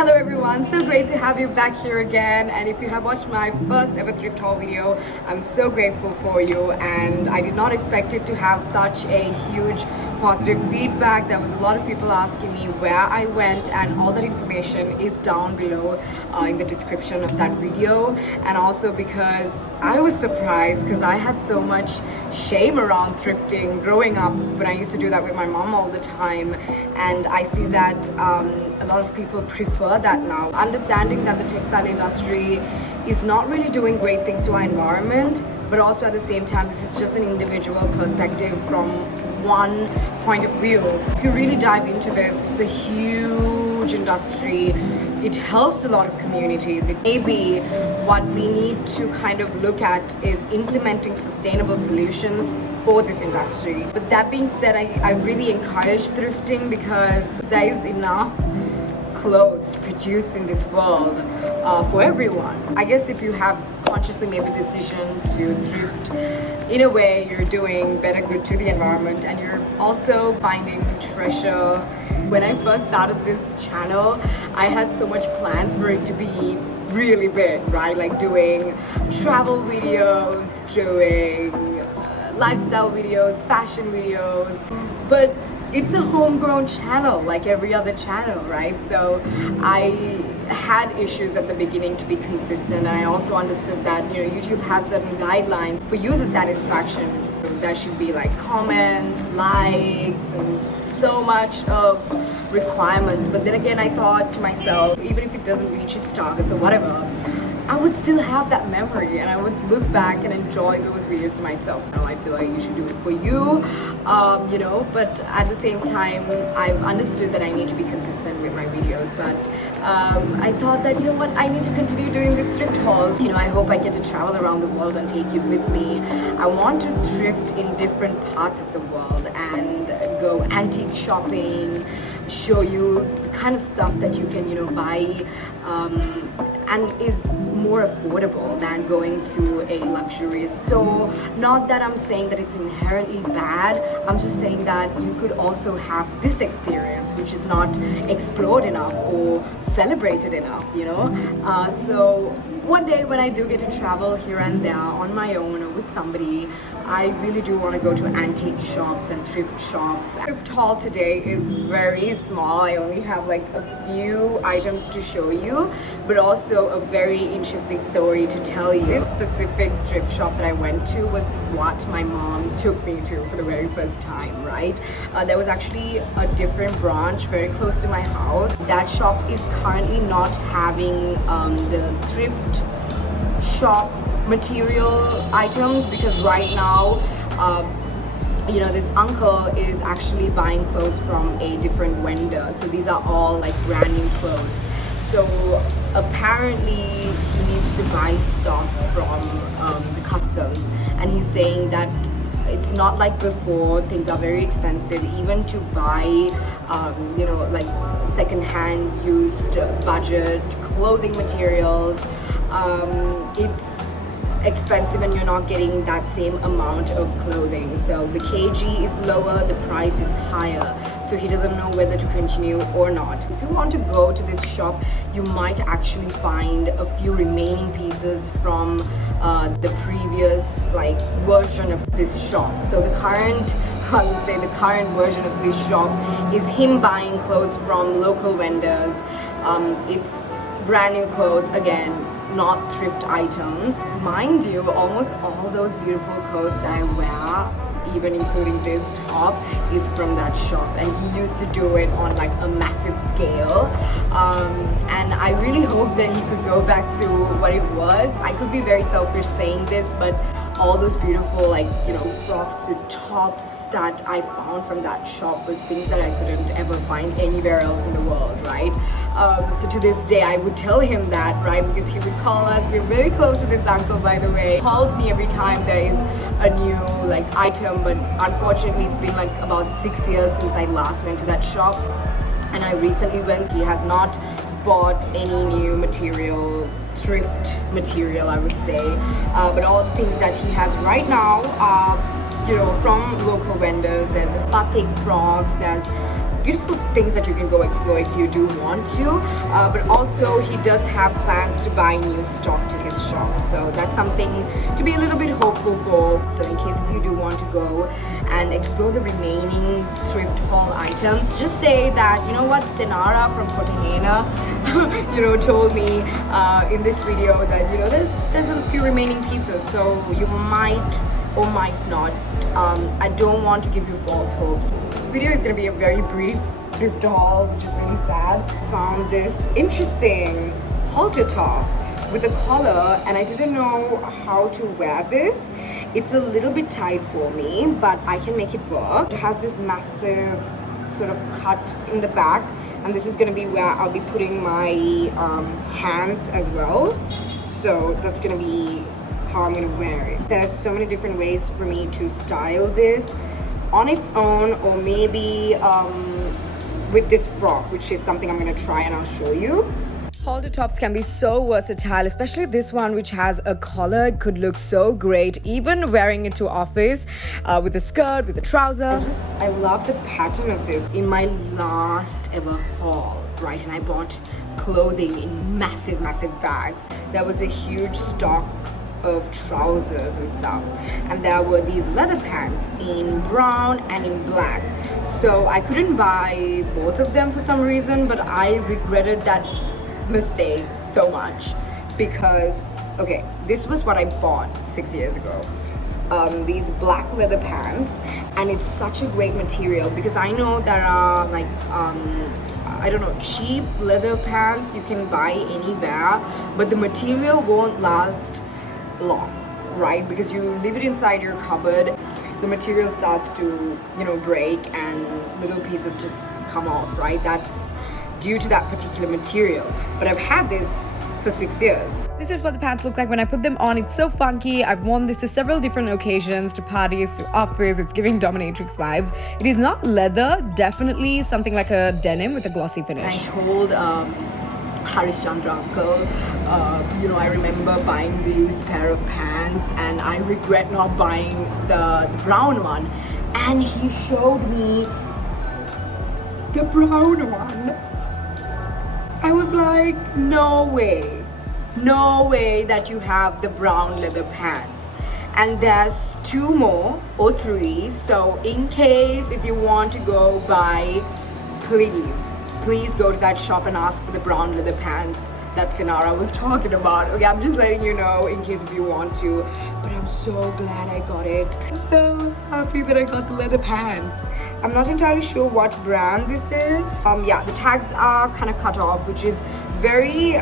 Hello everyone, so great to have you back here again, and if you have watched my first ever thrift haul video, I'm so grateful for you, and I did not expect it to have such a huge positive feedback. There was a lot of people asking me where I went, and all that information is down below in the description of that video. And also because I was surprised, because I had so much shame around thrifting growing up when I used to do that with my mom all the time, and I see that a lot of people prefer that now. Understanding that the textile industry is not really doing great things to our environment, but also at the same time this is just an individual perspective from one point of view. If you really dive into this, it's a huge industry. It helps a lot of communities. It may be what we need to kind of look at is implementing sustainable solutions for this industry. But that being said, I really encourage thrifting because there is enough clothes produced in this world for everyone. I guess if you have consciously made the decision to thrift, in a way you're doing better good to the environment, and you're also finding treasure. When I first started this channel, I had so much plans for it to be really big, right? Like doing travel videos, doing lifestyle videos, fashion videos, but it's a homegrown channel like every other channel, right? So I had issues at the beginning to be consistent, and I also understood that, you know, YouTube has certain guidelines for user satisfaction. There should be like comments, likes, and so much of requirements. But then again, I thought to myself, even if it doesn't reach its targets or whatever, I would still have that memory, and I would look back and enjoy those videos to myself. Now I feel like you should do it for you, you know, but at the same time I've understood that I need to be consistent with my videos. But I thought that, you know what, I need to continue doing the thrift hauls. You know, I hope I get to travel around the world and take you with me. I want to thrift in different parts of the world and go antique shopping, show you the kind of stuff that you can, you know, buy and is more affordable than going to a luxurious store. Not that I'm saying that it's inherently bad, I'm just saying that you could also have this experience which is not explored enough or celebrated enough, you know. So one day when I do get to travel here and there on my own or with somebody, I really do want to go to antique shops and thrift shops. Thrift haul today is very small. I only have like a few items to show you, but also a very interesting story to tell you. This specific thrift shop that I went to was what my mom took me to for the very first time, right? There was actually a different branch very close to my house. That shop is currently not having the thrift shop material items, because right now you know, this uncle is actually buying clothes from a different vendor, so these are all like brand new clothes. So apparently he needs to buy stock from the customs, and he's saying that it's not like before. Things are very expensive, even to buy you know, like second-hand used budget clothing materials. It's expensive, and you're not getting that same amount of clothing. So the kg is lower, the price is higher, so he doesn't know whether to continue or not. If you want to go to this shop, you might actually find a few remaining pieces from the previous like version of this shop. So the current, I would say the current version of this shop is him buying clothes from local vendors. It's brand new clothes, again, not thrift items. Mind you, almost all those beautiful clothes that I wear, even including this top, is from that shop, and he used to do it on like a massive scale. And I really hope that he could go back to what it was. I could be very selfish saying this, but all those beautiful, like, you know, frocks to tops that I found from that shop was things that I couldn't ever find anywhere else in the world, right? So to this day I would tell him that, right, because he would call us. We're very close to this uncle, by the way. He calls me every time there is a new like item, but unfortunately it's been like about 6 years since I last went to that shop, and I recently went. He has not bought any new material, thrift material, I would say, but all the things that he has right now are, you know, from local vendors. There's the batik frogs, there's beautiful things that you can go explore if you do want to, but also he does have plans to buy new stock to his shop, so that's something to be a little bit hopeful for. So in case if you do want to go and explore the remaining thrift haul items, just say that, you know what, Senara from Cartagena you know, told me in this video that, you know, there's a few remaining pieces, so you might or might not. I don't want to give you false hopes. This video is going to be a very brief thrift haul, which is really sad. Found this interesting halter top with a collar, and I didn't know how to wear this. It's a little bit tight for me, but I can make it work. It has this massive sort of cut in the back, and this is going to be where I'll be putting my hands as well. So that's going to be how I'm gonna wear it. There's so many different ways for me to style this on its own, or maybe with this frock, which is something I'm gonna try and I'll show you. Halter tops can be so versatile, especially this one which has a collar. It could look so great even wearing it to office with a skirt, with a trouser. I love the pattern of this. In my last ever haul, right, and I bought clothing in massive bags, there was a huge stock of trousers and stuff, and there were these leather pants in brown and in black, so I couldn't buy both of them for some reason, but I regretted that mistake so much because, okay, this was what I bought 6 years ago, these black leather pants, and it's such a great material because I know there are like I don't know, cheap leather pants you can buy anywhere, but the material won't last long, right? Because you leave it inside your cupboard, the material starts to, you know, break and little pieces just come off, right? That's due to that particular material. But I've had this for 6 years. This is what the pants look like when I put them on. It's so funky. I've worn this to several different occasions, to parties, to office. It's giving dominatrix vibes. It is not leather, definitely something like a denim with a glossy finish. I told Harish Chandra uncle, you know, I remember buying these pair of pants and I regret not buying the brown one, and he showed me the brown one. I was like, no way that you have the brown leather pants. And there's 2 more or 3, so in case if you want to go buy, please go to that shop and ask for the brown leather pants that Senara was talking about. Okay, I'm just letting you know in case if you want to, but I'm so glad I got it. I'm so happy that I got the leather pants. I'm not entirely sure what brand this is. Yeah, the tags are kind of cut off, which is very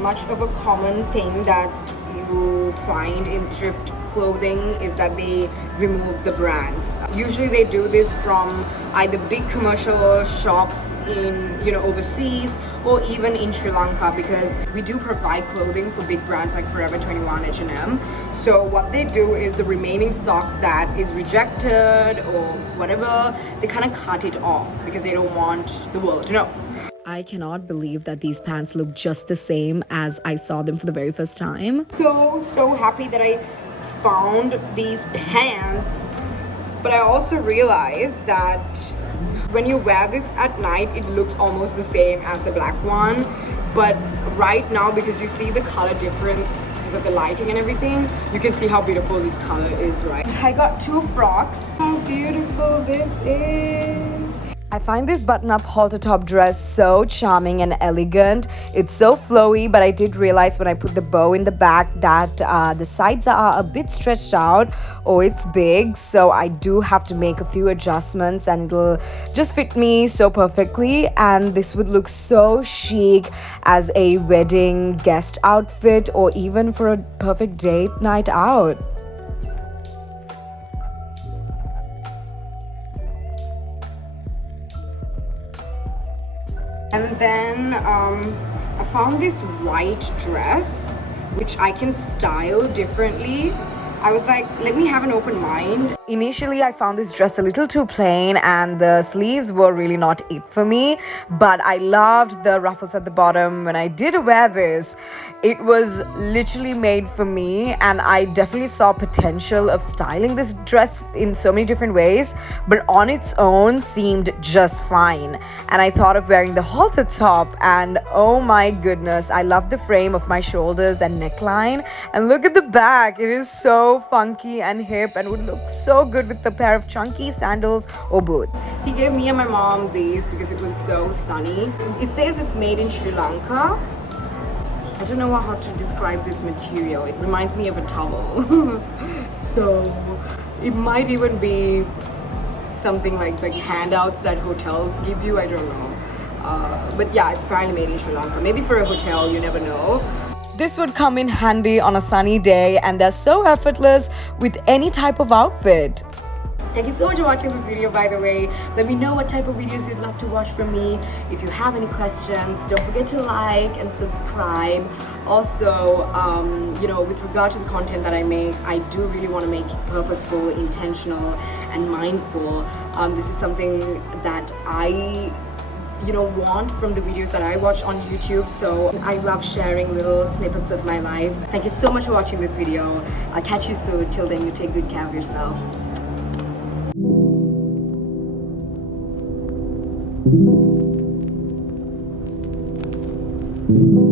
much of a common thing that you find in thrift clothing, is that they remove the brands. Usually they do this from either big commercial shops in, you know, overseas, or even in Sri Lanka, because we do provide clothing for big brands like Forever 21, H&M. So what they do is the remaining stock that is rejected or whatever, they kind of cut it off because they don't want the world to know. I cannot believe that these pants look just the same as I saw them for the very first time. So happy that I found these pants, but I also realized that when you wear this at night, it looks almost the same as the black one, but right now, because you see the color difference because of the lighting and everything, you can see how beautiful this color is, right? I got 2 frocks. How beautiful this is. I find this button-up halter top dress so charming and elegant. It's so flowy, but I did realize when I put the bow in the back that the sides are a bit stretched out. Oh, it's big, so I do have to make a few adjustments, and it'll just fit me so perfectly. And this would look so chic as a wedding guest outfit, or even for a perfect date night out. And then I found this white dress which I can style differently. I was like, let me have an open mind. Initially, I found this dress a little too plain and the sleeves were really not it for me, but I loved the ruffles at the bottom. When I did wear this, it was literally made for me, and I definitely saw potential of styling this dress in so many different ways, but on its own seemed just fine. And I thought of wearing the halter top, and oh my goodness, I love the frame of my shoulders and neckline, and look at the back. It is so funky and hip and would look so good with a pair of chunky sandals or boots. He gave me and my mom these because it was so sunny. It says it's made in Sri Lanka. I don't know how to describe this material. It reminds me of a towel. So it might even be something like handouts that hotels give you. I don't know. But yeah, it's probably made in Sri Lanka. Maybe for a hotel, you never know. This would come in handy on a sunny day, and they're so effortless with any type of outfit. Thank you so much for watching this video, by the way. Let me know what type of videos you'd love to watch from me. If you have any questions, don't forget to like and subscribe. Also, you know, with regard to the content that I make, I do really want to make it purposeful, intentional, and mindful. This is something that I want from the videos that I watch on YouTube. So I love sharing little snippets of my life. Thank you so much for watching this video. I'll catch you soon. Till then, you take good care of yourself. Thank you.